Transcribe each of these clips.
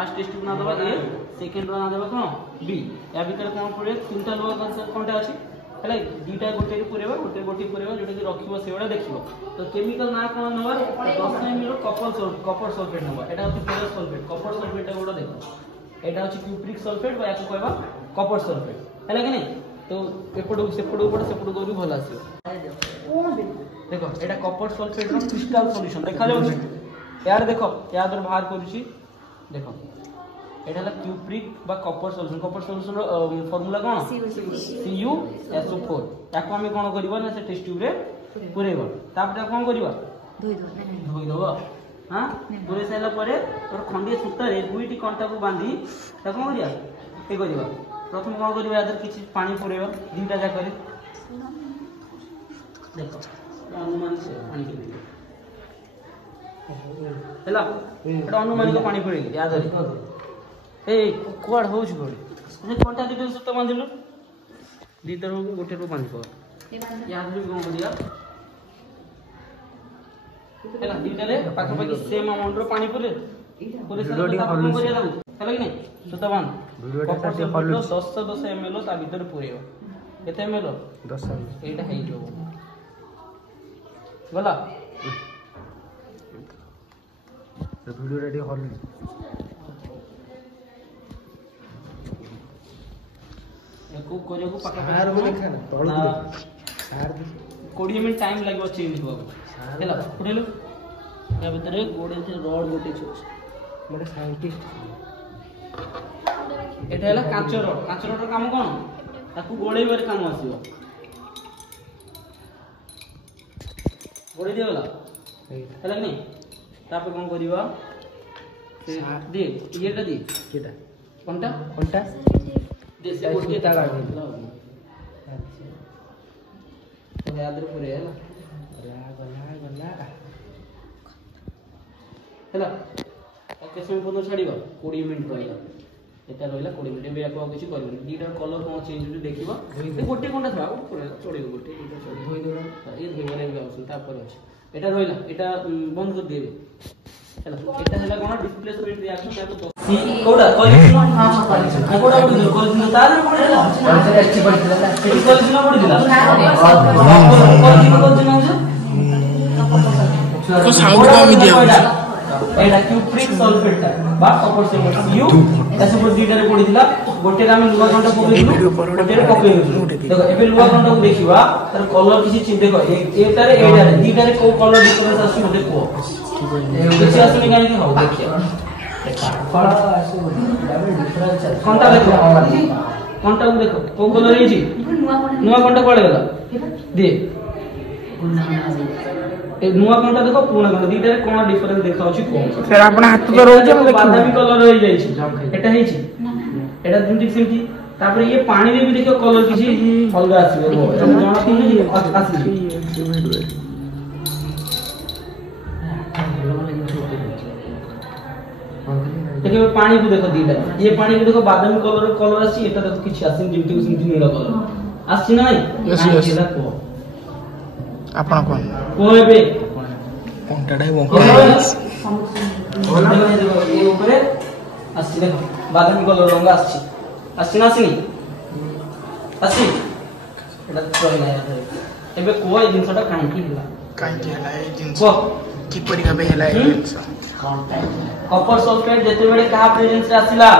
fast test tube ना देबा ए second row ना देबा कोन बी या भीतर कोन पड़े तीनटा लुहा कोनटा अछि हला दुटा गोटे पुरेबा गोटे पुरेबा जोटा कि रखिबो सेवडा देखिबो तो केमिकल ना कोन नबा 10 ml कपर सल्फेट नबा एटा होची फेरस सल्फेट कपर सल्फेट गोडा देखो एटा होची क्यूप्रिक सल्फेट बा याको कहबा कपर सल्फेट हला कि नै तो एपडो सेपडो गरी भल आसीबो देखो एटा कपर सल्फेट रो क्रिस्टल सॉल्यूशन देखा जाउ यार देखो याद रो बाहर करूची देखो एटा ला क्यूप्रिक बा कपर सॉल्यूशन रो फार्मूला कोन CuSO4 याको हम कोन करबा ना से टेस्ट ट्यूब रे पुरेबा तापटा कोन करबा धोई दबा हां पुरे साइला परे और खंडिया सूता रे दुईटी कंटा को बांधी ता कोन करिया ए करबा प्रथम कोन करबा यादर किछि पानी पुरेबा दुईटा जा करे देखो अनुमान से पानी के दे हेला एटा अनुमान को पानी पुरेगी याद रे ए कोड होउछ गोड जे कंटा दिते सूता बांधिलो दीदर को गोटे रो बांधबो याद रे कोन करिया हेला दीटा रे पाखा पाखी सेम अमाउंट रो पानी पुरे वीडियो हॉल करिया दाऊ हेला कि नै सूता बांध वीडियो टा से हॉल 10 ml ता भीतर पुरेबो केते ml 10 एटा हेइ जो गला तो वीडियो रेडी हॉल एको करियो को पाका सार को देखा ना तळ सार 20 मिनिट टाइम लागो चेंज हो हेला पुरेलो या भीतर गोडे से रॉड गोटे छ मोटे साइंटिस्ट एटा हला कांचर रो काम कोन ताकू गोळै बारे काम आसीबो गोळै दियोला हेला नै तापर कोन करिवा से दे येटा दे केटा कोनटा दे से गोटे तागा अच्छा तो याद रे पुरे हेला ओके समय पदो छाड़ीबा 20 मिनिट रहिला एटा रहिला 20 मिनिट बे याको किछि करबे दीटा कलर कोन चेंज होते देखिबा ए गोटे कोनटा था पुरे चोड़ी गोटे एटा चोड़ी धोई देबा ये धोइबारे आवश्यक तापर अछि एटा रहिला एटा बंद कर देबे हेला एटा हला कोन डिस्प्लेसमेंट रिएक्शन ताको सी कोडा कोलिन हां कोलिन कोडा कोलिन तारे पड़ेला अच्छी पड़िला एटी कोलिन पड़िला को साउंड कम दिया एटा क्यूप्रिक सल्फेट बा कपर सल्फेट यू ऐसे पर दीटा रे पड़िला गोटे रे हम लुहा घंटा पकेइलु गोटे रे पकेइलु देखो एबे लुहा घंटा को देखिबा तार कलर किछि चीज देखो एटा रे दीटा रे को कलर डिफरेंस आसी मते को किछि आसी काहे कि हो देखिया फड़ा आसी डिफरेंस कोनटा देखो कोनटा को देखो को कलर हेछि नुवा कोनटा पड़े गला दे ए नुवा कोनटा देखो पुराना कोनटा दीटा रे कोन डिफरेंस देखाउछि कोन सर आपण हाथ तो रहउछ हम बादामी कलर होई जाई छि एटा हेछि एटा दुंटी सेमति तापर ये पानी रे भी देखो कलर किछि अलगा आसीबो जणा कोन आसी देखो पानी को देखो दीटा ये पानी को देखो बादामी कलर आसी एटा देखो किछि आसी जेमति को सेमति नीला कलर आसी ना नहीं एटा को आपण कोन कोबे कोनटाडा ये ऊपर आसी देखो बादामी कलर रंग आसी ना आसी एटा तो ना एबे को ए जिंसटा कांकी हला ए जिंस की परीक्षा बे हला ए जिंस कपर सल्फेट जेते बेले कहा प्रेजेंस रे आसीला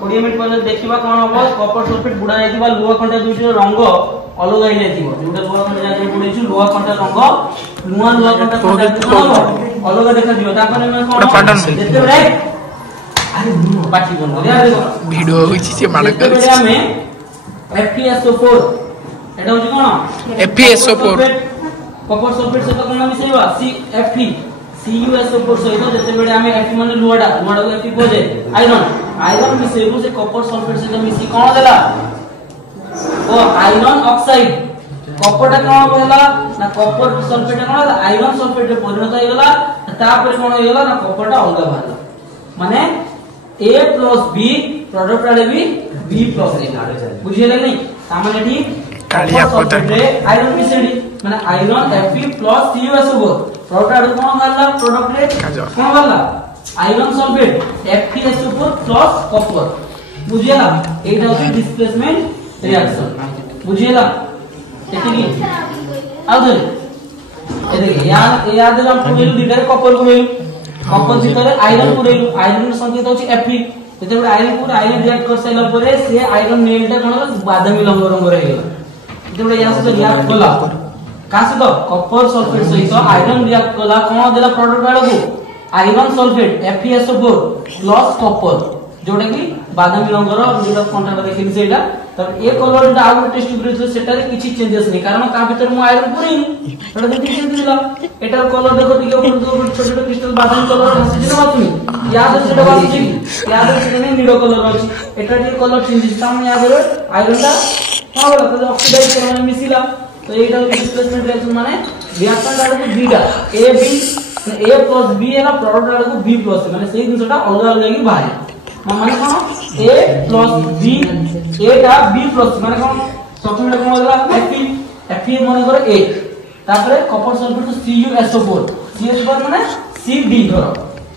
20 मिनिट पहिले देखिबा कोन हो कपर सल्फेट बुडा जायतिबा लुहा कंटा दुइटो रंग अलग आइ जायतिबो जोटा लुहा कंटा जाय बुडैछु लुहा कंटा रंग लुहा कंटा अलग देखा दियो तापर में कोन जेते बेले अरे बाकी कोन वीडियो होछि से माडक कर हमें FeSO4 एटा होछि कोन FeSO4 कपर सल्फेट से कोन मिसेबा Fe CuSO4 सहित जेते बेले हमें Fe माने लुहाडा को Fe को जाय आयरन मिसेबो से कपर सल्फेट से मिसी कोन देला ओ आयरन ऑक्साइड कपरटा कोन होला ना कपर सल्फेट कोन आयरन सल्फेट रे परिणत होय गेला तापर कोन होय गेला ना कपरटा अलगा बाहला माने A + B प्रोडक्ट आले भी B + A बुझिले नै सामान्य ठीक कालिया पता आयरन मिसेडी माने आयरन Fe + CuSO4 प्रोडक्ट आले कोन बाहला प्रोडक्ट रे कोन बाहला iron sulphate FeSO4 plus copper बुझियला एटा होची डिस्प्लेसमेंट रिएक्शन बुझियला एतिकी आउदरे ए देखिए याद हम पुरेलु दिटारे कॉपर पुरेलु कॉपर भितरे आयरन पुरेलु आयरन संकेत होची Fe जेते आयरन पूरा आयरन रिएक्ट कर साइला परे से आयरन नेलटा कोन बादामी रंग रे गेला जेते या से रिएक्ट कला कासे तो कॉपर सल्फेट सहित आयरन रिएक्ट कला कोन देला प्रोडक्ट वाला को iron sulphate FeSO4 plus copper जोटा कि बादामी रंगर जोटा कंट्राक्ट देखिन सेटा तब ए कलर टा आउट टेस्ट ब्रिज सेटा रे किछि चेंजेस नै कारण का भीतर मु आयरन पुरेनी एटा देखि चेंज दिला एटा कलर देखो टिके ऊपर दो छोटे छोटे क्रिस्टल बादामी कलर आसी जे बातमी याद सेटा बातमी याद से नै नीलो कलर अछि एटा टिके कलर चेंजेस सामने याद रे आयरन टा का बोला तो ऑक्सीडाइज करने मिसिला तो एटा डिस्प्लेसमेंट रिएक्शन माने रिएक्शन टा को beta A B A plus B है ना प्रोडक्ट वाले को B plus माने सही दिन सोटा अलग अलग लेगी बाहर माने कौन A plus B A टा B plus माने कौन प्रथम टा कौन होला Fe माने करो 8 तापरे कॉपर सल्फेट तो CuSO4 CuSO4 माने CD धरो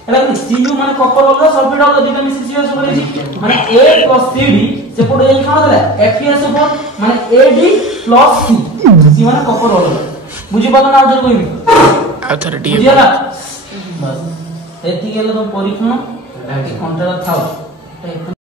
एला Cu माने कॉपर वाला सल्फेट वाला दिटा मिसी CuSO4 है माने A plus CD से पड़े जाई कौन होला FeSO4 माने AD plus C माने कॉपर वाला बुझी पालो ना और कोई भी आथर डी बुझियला बस एति गेलो तो परीक्षण कंट्रोल थाओ